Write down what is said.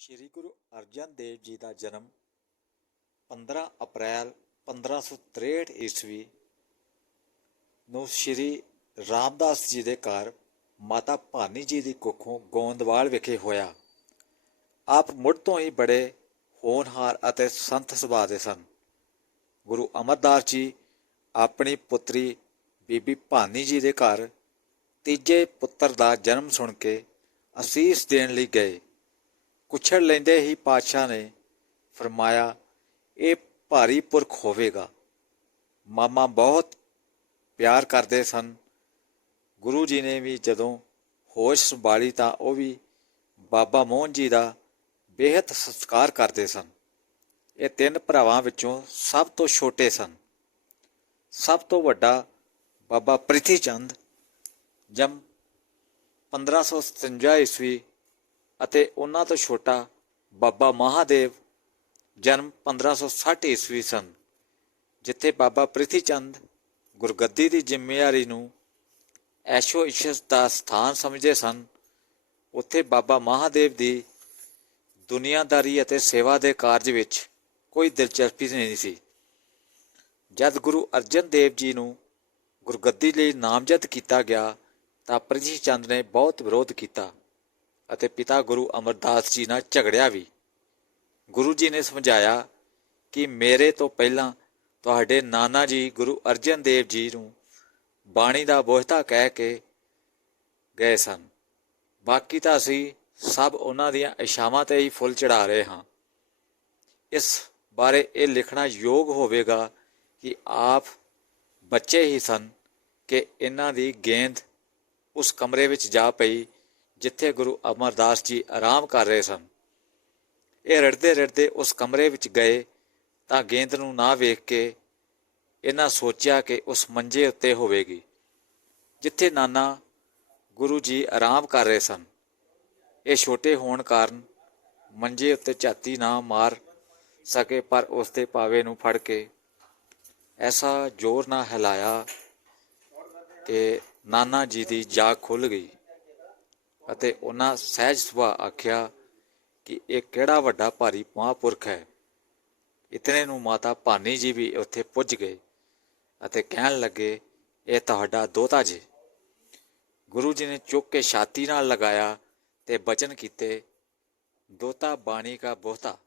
ਸ੍ਰੀ ਗੁਰੂ ਅਰਜਨ ਦੇਵ ਜੀ ਦਾ ਜਨਮ 15 ਅਪ੍ਰੈਲ 1563 ਈਸਵੀ ਨੂੰ ਸ੍ਰੀ ਰਾਮਦਾਸ ਜੀ ਦੇ ਘਰ ਮਾਤਾ ਭਾਨੀ ਜੀ ਦੀ ਕੁੱਖੋਂ ਗੋਂਦਵਾਲ ਵਿਖੇ ਹੋਇਆ। ਆਪ ਮੁੜ ਤੋਂ ਹੀ ਬੜੇ ਹੋਣਹਾਰ ਅਤੇ ਸੰਤ ਸੁਭਾਅ ਦੇ ਸਨ। ਗੁਰੂ ਅਮਰਦਾਸ ਜੀ ਆਪਣੀ ਪੁੱਤਰੀ ਬੀਬੀ ਭਾਨੀ ਜੀ ਦੇ ਘਰ ਤੀਜੇ ਪੁੱਤਰ ਦਾ ਜਨਮ ਸੁਣ ਕੇ ਅਸੀਸ ਦੇਣ ਲਈ ਗਏ। ਕੁਛੜ ਲੈਂਦੇ ਹੀ ਪਾਤਸ਼ਾਹ ਨੇ ਫਰਮਾਇਆ, ਇਹ ਭਾਰੀ ਪੁਰਖ ਹੋਵੇਗਾ। ਮਾਮਾ ਬਹੁਤ ਪਿਆਰ ਕਰਦੇ ਸਨ। ਗੁਰੂ ਜੀ ਨੇ ਵੀ ਜਦੋਂ ਹੋਸ਼ ਸੰਭਾਲੀ ਤਾਂ ਉਹ ਵੀ ਬਾਬਾ ਮੋਹਨ ਜੀ ਦਾ ਬੇਹੱਦ ਸਤਿਕਾਰ ਕਰਦੇ ਸਨ। ਇਹ ਤਿੰਨ ਭਰਾਵਾਂ ਵਿੱਚੋਂ ਸਭ ਤੋਂ ਛੋਟੇ ਸਨ। ਸਭ ਤੋਂ ਵੱਡਾ ਬਾਬਾ ਪ੍ਰਿਥੀ ਚੰਦ ਜਮ 1557 ਈਸਵੀ ਅਤੇ ਉਹਨਾਂ ਤੋਂ ਛੋਟਾ ਬਾਬਾ ਮਹਾਦੇਵ, ਜਨਮ 1560 ਈਸਵੀ ਸਨ, ਜਿੱਥੇ ਬਾਬਾ ਪ੍ਰਿਥੀ ਚੰਦ ਗੁਰਗੱਦੀ ਦੀ ਜ਼ਿੰਮੇਵਾਰੀ ਨੂੰ ਐਸ਼ੋ ਇਸ਼ਸ ਦਾ ਸਥਾਨ ਸਮਝਦੇ ਸਨ। ਉੱਥੇ ਬਾਬਾ ਮਹਾਦੇਵ ਦੀ ਦੁਨੀਆਦਾਰੀ ਅਤੇ ਸੇਵਾ ਦੇ ਕਾਰਜ ਵਿੱਚ ਕੋਈ ਦਿਲਚਸਪੀ ਨਹੀਂ ਸੀ। ਜਦ ਗੁਰੂ ਅਰਜਨ ਦੇਵ ਜੀ ਨੂੰ ਗੁਰਗੱਦੀ ਲਈ ਨਾਮਜ਼ਦ ਕੀਤਾ ਗਿਆ ਤਾਂ ਪ੍ਰਿਥੀ ਚੰਦ ਨੇ ਬਹੁਤ ਵਿਰੋਧ ਕੀਤਾ। ਅਤੇ ਪਿਤਾ ਗੁਰੂ ਅਮਰਦਾਸ ਜੀ ਨਾਲ ਝਗੜਿਆ ਵੀ। ਗੁਰੂ ਜੀ ਨੇ ਸਮਝਾਇਆ ਕਿ ਮੇਰੇ ਤੋਂ ਪਹਿਲਾਂ ਤੁਹਾਡੇ ਨਾਨਾ ਜੀ, ਗੁਰੂ ਅਰਜਨ ਦੇਵ ਜੀ ਨੂੰ ਬਾਣੀ ਦਾ ਬੋਹਤਾ ਕਹਿ ਕੇ ਗਏ ਸਨ। ਬਾਕੀ ਤਾਂ ਅਸੀਂ ਸਭ ਉਹਨਾਂ ਦੀਆਂ ਇਸ਼ਾਵਾਂ ਤੇ ਹੀ ਫੁੱਲ ਚੜਾ ਰਹੇ ਹਾਂ। ਇਸ ਬਾਰੇ ਇਹ ਲਿਖਣਾ ਯੋਗ ਹੋਵੇਗਾ ਕਿ ਆਪ ਬੱਚੇ ਹੀ ਸਨ ਕਿ ਇਹਨਾਂ ਦੀ ਗੇਂਦ ਉਸ ਕਮਰੇ ਵਿੱਚ ਜਾ ਪਈ ਜਿੱਥੇ ਗੁਰੂ ਅਮਰਦਾਸ ਜੀ ਆਰਾਮ ਕਰ ਰਹੇ ਸਨ। ਇਹ ਰੜਦੇ ਰੜਦੇ ਉਸ ਕਮਰੇ ਵਿੱਚ ਗਏ ਤਾਂ ਗੇਂਦ ਨੂੰ ਨਾ ਵੇਖ ਕੇ ਇਹਨਾਂ ਸੋਚਿਆ ਕਿ ਉਸ ਮੰਜੇ ਉੱਤੇ ਹੋਵੇਗੀ, ਜਿੱਥੇ ਨਾਨਾ ਗੁਰੂ ਜੀ ਆਰਾਮ ਕਰ ਰਹੇ ਸਨ। ਇਹ ਛੋਟੇ ਹੋਣ ਕਾਰਨ ਮੰਜੇ ਉੱਤੇ ਝਾਤੀ ਨਾ ਮਾਰ ਸਕੇ, ਪਰ ਉਸ ਦੇ ਪਾਵੇ ਨੂੰ ਫੜ ਕੇ ਐਸਾ ਜ਼ੋਰ ਨਾਲ ਹਿਲਾਇਆ ਕਿ ਨਾਨਾ ਜੀ ਦੀ ਜਾਗ ਖੁੱਲ ਗਈ। ਅਤੇ ਉਹਨਾਂ ਸਹਿਜ ਸੁਭਾਅ ਆਖਿਆ ਕਿ ਇਹ ਕਿਹੜਾ ਵੱਡਾ ਭਾਰੀ ਮਹਾਂਪੁਰਖ ਹੈ। ਇਤਨੇ ਨੂੰ ਮਾਤਾ ਭਾਨੀ ਜੀ ਵੀ ਉੱਥੇ ਪੁੱਜ ਗਏ ਅਤੇ ਕਹਿਣ ਲੱਗੇ, ਇਹ ਤੁਹਾਡਾ ਦੋਤਾ ਜੀ। ਗੁਰੂ ਜੀ ਨੇ ਚੁੱਕ ਕੇ ਛਾਤੀ ਨਾਲ ਲਗਾਇਆ ਤੇ ਬਚਨ ਕੀਤੇ, ਦੋਤਾ ਬਾਣੀ ਕਾ ਬੋਹਤਾ।